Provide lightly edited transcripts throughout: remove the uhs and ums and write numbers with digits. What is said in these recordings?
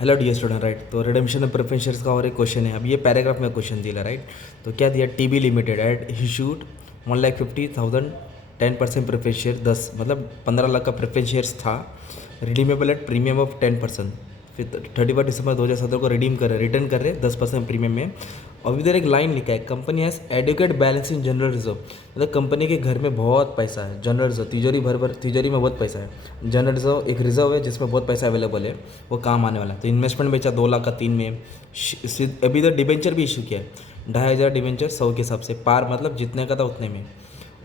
Hello dear student right. तो redemption of preference shares का और एक क्वेश्चन है। अब ये पैराग्राफ में क्वेश्चन दिया राइट। तो क्या दिया, TB limited at issued 1,50,000 10% preference share 10 मतलब 15 लाख का प्रेफरेंस शेयर्स था, रिडीमेबल एट प्रीमियम ऑफ 10%। फिर 31 दिसंबर 2017 को रिडीम कर रहे, रिटर्न कर रहे 10% प्रीमियम में। और इधर एक लाइन लिखा है, company has adequate balance in general reserve. मतलब कंपनी के घर में बहुत पैसा है, जनरल रिजर्व तिजोरी में बहुत पैसा है। जनरल रिजर्व एक रिजर्व है जिसमें बहुत पैसा अवेलेबल है, वो काम आने वाला है। तो इन्वेस्टमेंट बेचा 2 लाख का 3 में। अभी इधर डिबेंचर भी इशू किया है, 2,500 डिबेंचर 100 के हिसाब से, पार मतलब जितने का था उतने में।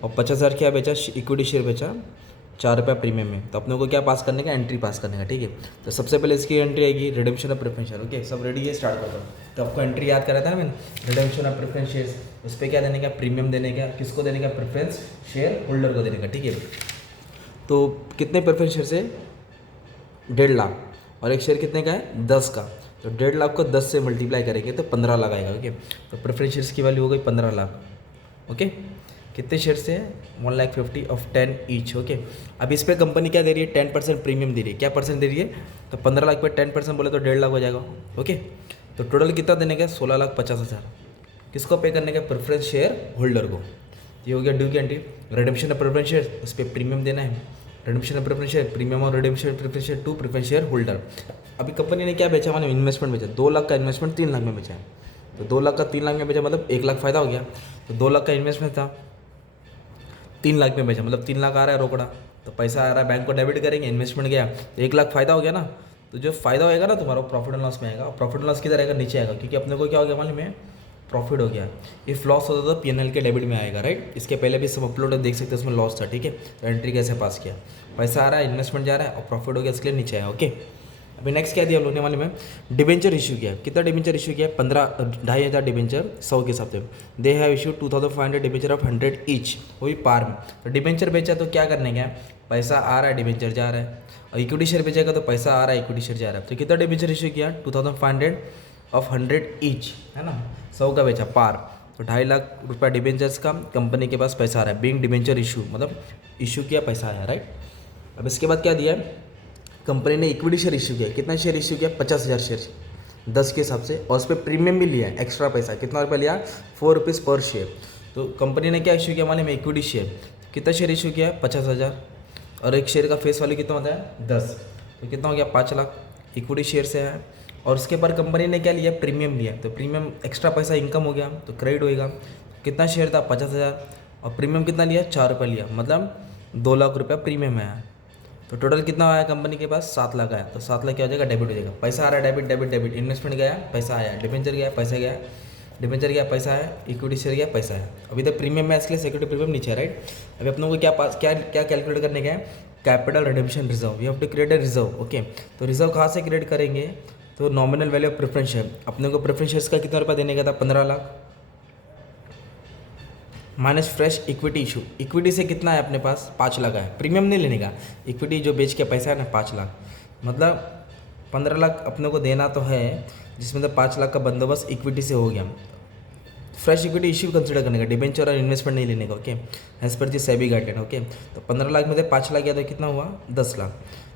और 50,000 क्या बेचा, इक्विटी शेयर बेचा 4 रुपया प्रीमियम में। तो अपने को क्या पास करने का, एंट्री पास करने का, ठीक है। तो सबसे पहले इसकी एंट्री आएगी redemption of preference share. Okay, सब रेडी है, स्टार्ट करता हूँ। तो आपको एंट्री याद करा था ना मैंने, रिडेम्पशन ऑफ प्रेफरेंस शेयर्स। उस पर क्या देने का, प्रीमियम देने का, किसको देने का, प्रेफरेंस शेयर होल्डर को देने का, ठीक है। तो कितने प्रेफरेंस शेयर से, 1.5 लाख, और एक शेयर कितने का है, 10 का। तो 1.5 लाख को 10 से मल्टीप्लाई करेंगे तो 15 लाख आएगा। ओके, तो प्रेफरेंस शेयर्स की वैल्यू हो गई 15 लाख। ओके, कितने शेयर से है, 1,50,000 ऑफ 10 ईच। ओके, अब इस पर कंपनी क्या दे रही है, 10% प्रीमियम दे रही है। क्या परसेंट दे रही है, तो 15 लाख पे 10% बोले तो 1.5 लाख हो जाएगा। ओके, तो टोटल कितना देने का, 16,50,000। किसको पे करने का, प्रेफरेंस शेयर होल्डर को। ये हो गया ड्यू की entry. Redemption of preference share, उस पर प्रीमियम देना है। Redemption of preference share, premium और redemption preference share to preference share holder. अभी कंपनी ने क्या बेचा, माने इन्वेस्टमेंट बेचा, 2 लाख का इन्वेस्टमेंट 3 लाख में बेचा है। तो 2 लाख का 3 लाख में बेचा मतलब 1 लाख फायदा हो गया। तो 2 लाख का इन्वेस्टमेंट था, 3 लाख में बेचा मतलब 3 लाख आ रहा है रोकड़ा। तो पैसा आ रहा है, बैंक को डेबिट करेंगे, इन्वेस्टमेंट गया तो 1 लाख फायदा हो गया ना। तो जो फायदा होएगा ना तुम्हारा, प्रॉफिट एंड लॉस में आएगा। प्रॉफिट एंड लॉस किधर आएगा, नीचे आएगा, क्योंकि अपने को क्या हो गया मालूम है, प्रॉफिट हो गया। इफ लॉस होता तो पीएनएल के डेबिट में आएगा राइट। इसके पहले भी सब अपलोड देख सकते हैं, उसमें लॉस था, ठीक है। तो एंट्री कैसे पास किया, पैसा आ रहा है, इन्वेस्टमेंट जा रहा है और प्रॉफिट हो गया, इसके लिए नीचे आया। ओके, अभी नेक्स्ट क्या दिया हम लोगों ने, मालूम है, डिबेंचर इशू किया। कितना डिबेंचर इशू किया, 2,500 डिबेंचर 100 के हिसाब से। They have issue 2,500 debenture of 100 each, वो भी पार में। तो डिबेंचर बेचा तो क्या करने का, पैसा आ रहा है, डिबेंचर जा रहा है। और इक्विटी शेयर बेचेगा तो पैसा आ रहा है, इक्विटी शेयर जा रहा है। तो कितना डिबेंचर इशू किया, 2,500 ऑफ 100 ईच, है ना, 100 का बेचा पार। तो 2.5 लाख रुपया डिबेंचर्स का कंपनी के पास पैसा आ रहा है, बीइंग डिबेंचर इशू मतलब इशू किया, पैसा आया राइट। अब इसके बाद क्या दिया, कंपनी ने इक्विटी शेयर इशू किया। कितना शेयर इशू किया, 50,000 शेयर 10 के हिसाब से। और उस पर प्रीमियम भी लिया है, एक्स्ट्रा पैसा। कितना रुपया लिया, 4 रुपीज़ पर शेयर। तो कंपनी ने क्या इशू किया, माने में इक्विटी शेयर। कितना शेयर इशू किया, 50,000। और एक शेयर का फेस वैल्यू कितना होता है, 10। तो कितना हो गया, 5 लाख इक्विटी शेयर से है। और उसके बाद कंपनी ने क्या लिया, प्रीमियम लिया। तो प्रीमियम एक्स्ट्रा पैसा इनकम हो गया, तो क्रेडिट होएगा। कितना शेयर था, 50,000, और प्रीमियम कितना लिया, 4 रुपये लिया, मतलब 2 लाख रुपया प्रीमियम आया। तो टोटल कितना आया कंपनी के पास, 7 लाख आया। तो 7 लाख क्या हो जाएगा, डेबिट हो जाएगा। पैसा आ रहा है, डेबिट डेबिट डेबिट, इन्वेस्टमेंट गया, पैसा आया, डिबेंचर गया, पैसा गया, डिबेंचर गया, पैसा आया, इक्विटी शेयर गया, पैसा आया। अभी तक प्रीमियम में इसके लिए सिक्योरिटी प्रीमियम नीचे है राइट। अभी अपनों को क्या कैलकुलेट करने का है, capital redemption reserve. You have to create a reserve. Okay, तो रिजर्व कहाँ से क्रिएट करेंगे, तो nominal value of preference share. अपने को प्रेफरेंस शेयर्स का कितना रुपया देने का था, 15 lakh, minus fresh equity issue. Equity से कितना है अपने पास, 5 लाख है। प्रीमियम नहीं लेने का, इक्विटी जो बेच के पैसा है ना, 5 लाख, मतलब 15 लाख अपने को देना तो है, जिसमें तो 5 लाख का बंदोबस्त इक्विटी से हो गया। फ्रेश इक्विटी इशू कंसिडर करने का, डिबेंचर और इन्वेस्टमेंट नहीं लेने का। ओके, एज पर दी सेबी गाइडलाइन। ओके, तो 15 लाख में से 5 लाख गया तो कितना हुआ, 10 लाख।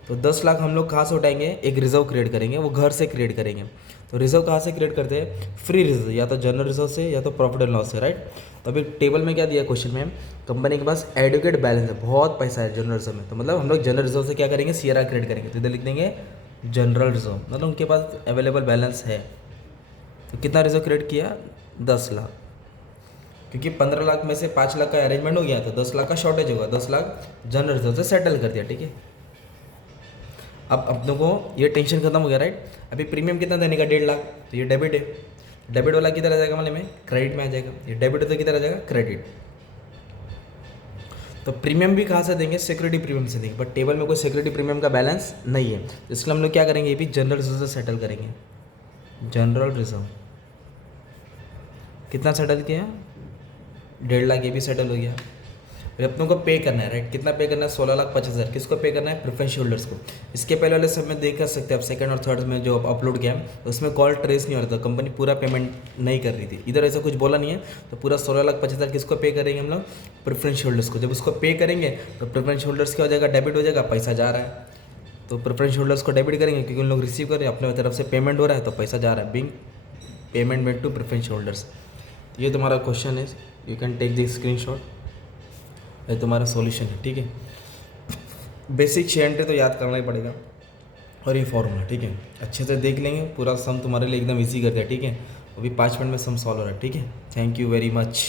तो 10 लाख हम लोग कहाँ से उठाएंगे, एक रिजर्व क्रिएट करेंगे, वो घर से क्रिएट करेंगे। तो रिजर्व कहाँ से क्रिएट करते हैं, फ्री रिजर्व, या तो जनरल रिजर्व से या तो प्रॉफिट एंड लॉस से राइट। तो अभी टेबल में क्या दिया क्वेश्चन में, कंपनी के पास एडुकेट बैलेंस है, बहुत पैसा है जनरल रिजर्व में। तो मतलब हम लोग जनरल रिजर्व से क्या करेंगे, सीआरआर क्रिएट करेंगे। तो इधर लिख देंगे जनरल रिजर्व, मतलब उनके पास अवेलेबल बैलेंस है। तो कितना रिजर्व क्रिएट किया, 10 लाख, क्योंकि 15 लाख में से 5 लाख का अरेंजमेंट हो गया, तो 10 लाख का शॉर्टेज होगा, 10 लाख जनरल रिजर्व से सेटल कर दिया, ठीक है। अब अपनों को ये टेंशन खत्म हो गया राइट। अभी प्रीमियम कितना देने का, 1.5 लाख। तो ये डेबिट है, डेबिट वाला किधर आ जाएगा, मतलब में क्रेडिट में आ जाएगा। ये डेबिट है तो किधर आ जाएगा, क्रेडिट। तो प्रीमियम भी कहाँ से देंगे, सिक्योरिटी प्रीमियम से देंगे, बट टेबल में कोई सिक्योरिटी प्रीमियम का बैलेंस नहीं है। तो इसलिए हम लोग क्या करेंगे, ये भी जनरल रिजर्व से सेटल करेंगे। जनरल रिजर्व कितना सेटल किया, 1.5 लाख, ये भी सेटल हो गया। फिर अपनों को पे करना है राइट, कितना पे करना है, 16,50,000। किसको पे करना है, प्रेफरेंस होल्डर्स को। इसके पहले वाले सब में देख कर सकते हैं आप, सेकंड और थर्ड में जो अपलोड किया है उसमें कॉल ट्रेस नहीं हो रहा था, कंपनी पूरा पेमेंट नहीं कर रही थी। इधर ऐसा कुछ बोला नहीं है, तो पूरा 16,50,000 किसको पे करेंगे हम लोग, प्रेफरेंस होल्डर्स को। जब उसको पे करेंगे तो प्रेफरेंस होल्डर्स क्या हो जाएगा, डेबिट हो जाएगा, पैसा जा रहा है। तो प्रेफरेंस होल्डर्स को डेबिट करेंगे क्योंकि उन लोग रिसीव कर रहे हैं, अपने तरफ से पेमेंट हो रहा है तो पैसा जा रहा है, being payment made to preference holders. ये तुम्हारा क्वेश्चन है, you can take this screenshot, ये तुम्हारा सॉल्यूशन है, ठीक है। बेसिक शेयर एंट्री तो याद करना ही पड़ेगा और ये फॉर्मूला, ठीक है, अच्छे से देख लेंगे, पूरा सम तुम्हारे लिए एकदम ईजी कर दिया, ठीक है। अभी 5 मिनट में सम सॉल्व हो रहा है, ठीक है। Thank you very much.